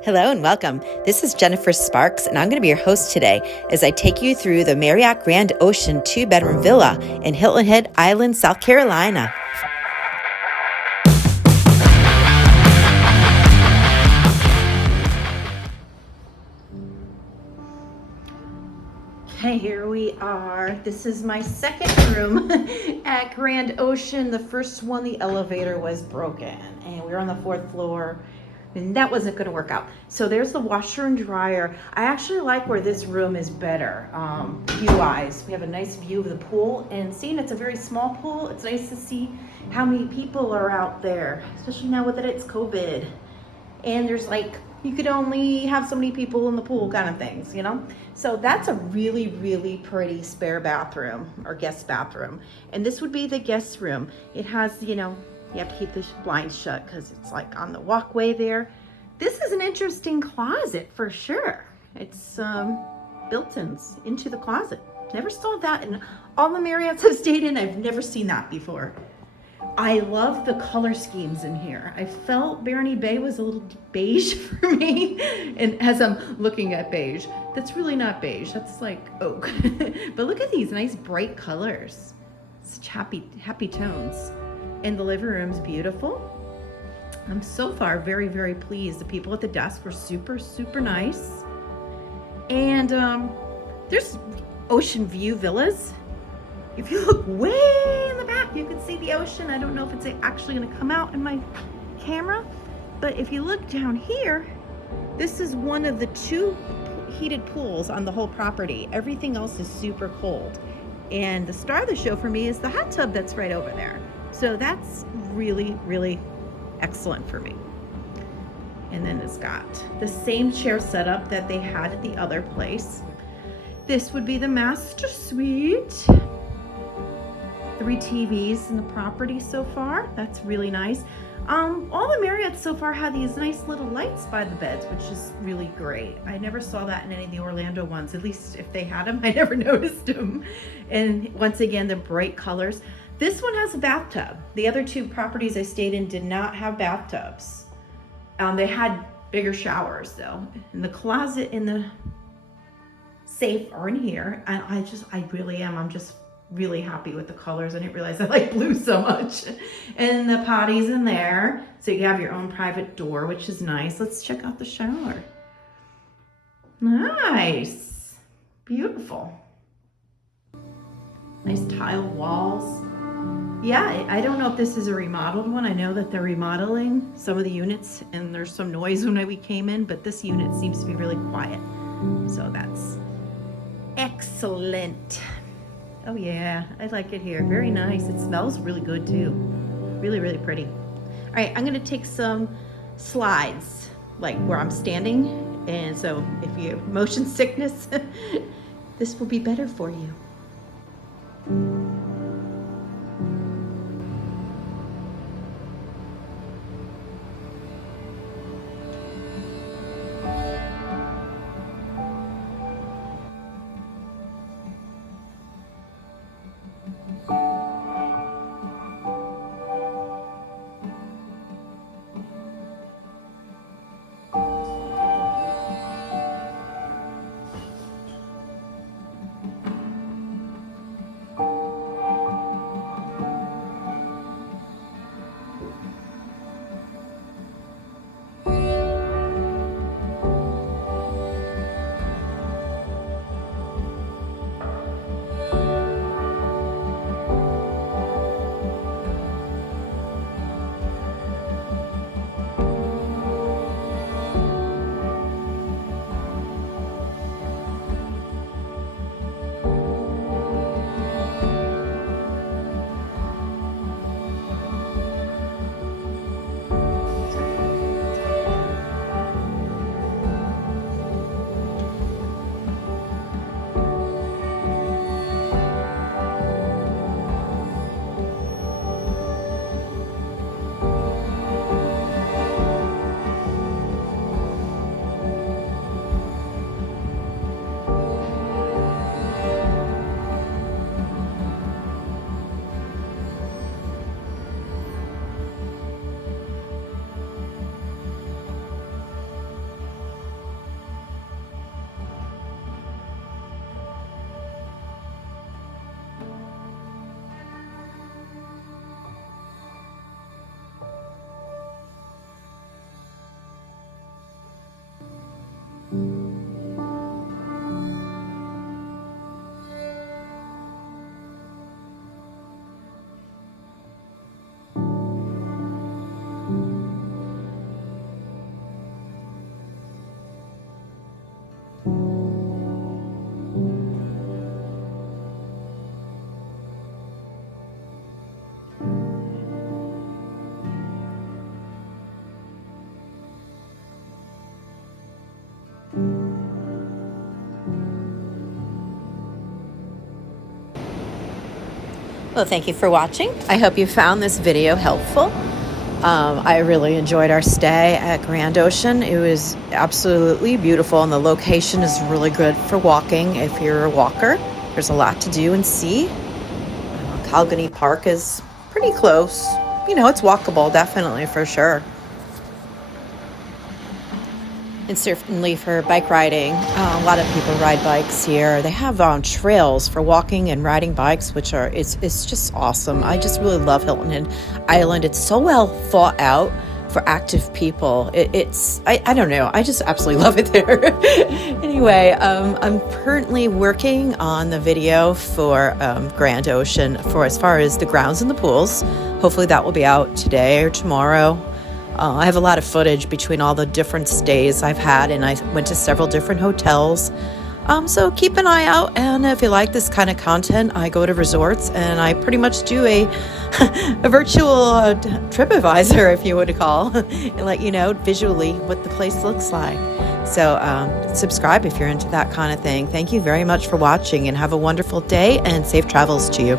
Hello and welcome. This is Jennifer Sparks, and I'm going to be your host today as I take you through the Marriott Grande Ocean 2-bedroom villa in Hilton Head Island, South Carolina. Okay, here we are. This is my second room at Grande Ocean. The first one, the elevator was broken, and we were on the 4th floor, and that wasn't going to work out. So there's the washer and dryer. I actually like where this room is better, view-wise. We have a nice view of the pool, and seeing it's a very small pool, it's nice to see how many people are out there, especially now that it's COVID. And there's like, you could only have so many people in the pool kind of things, you know? So that's a really, really pretty spare bathroom or guest bathroom. And this would be the guest room. It has, you have to keep the blinds shut because it's like on the walkway there. This is an interesting closet for sure. It's built-ins into the closet. Never saw that in all the Marriotts I've stayed in. I've never seen that before. I love the color schemes in here. I felt Barony Bay was a little beige for me. And as I'm looking at beige, that's really not beige. That's like oak. But look at these nice bright colors. Such happy tones. And the living room's beautiful. I'm so far very, very pleased. The people at the desk were super, super nice. And there's ocean view villas. If you look way in the back, you can see the ocean. I don't know if it's actually gonna come out in my camera, but if you look down here, this is one of the 2 heated pools on the whole property. Everything else is super cold. And the star of the show for me is the hot tub that's right over there. So that's really, really excellent for me. And then it's got the same chair setup that they had at the other place. This would be the master suite. 3 TVs in the property so far. That's really nice. All the Marriotts so far had these nice little lights by the beds, which is really great. I never saw that in any of the Orlando ones. At least if they had them, I never noticed them. And once again, the bright colors. This one has a bathtub. The other 2 properties I stayed in did not have bathtubs. They had bigger showers though. And the closet and the safe are in here. And I really am. I'm just really happy with the colors. I didn't realize I like blue so much. And the potty's in there. So you have your own private door, which is nice. Let's check out the shower. Nice. Beautiful. Nice tile walls. Yeah, I don't know if this is a remodeled one. I know that they're remodeling some of the units and there's some noise when we came in, but this unit seems to be really quiet. So that's excellent. Oh yeah, I like it here. Very nice. It smells really good too. Really, really pretty. All right, I'm gonna take some slides, like where I'm standing. And so if you have motion sickness, this will be better for you. Well, thank you for watching. I hope you found this video helpful. I really enjoyed our stay at Grande Ocean. It was absolutely beautiful, and the location is really good for walking if you're a walker. There's a lot to do and see. Calgary Park is pretty close. You know, it's walkable, definitely, for sure. And certainly for bike riding, a lot of people ride bikes here. They have trails for walking and riding bikes, which are it's just awesome. I just really love Hilton Head Island. It's so well thought out for active people. I don't know. I just absolutely love it there. Anyway, I'm currently working on the video for Grande Ocean for as far as the grounds and the pools. Hopefully that will be out today or tomorrow. I have a lot of footage between all the different stays I've had, and I went to several different hotels. So keep an eye out, and if you like this kind of content, I go to resorts, and I pretty much do a virtual trip advisor, if you would call, and let you know visually what the place looks like. So subscribe if you're into that kind of thing. Thank you very much for watching, and have a wonderful day, and safe travels to you.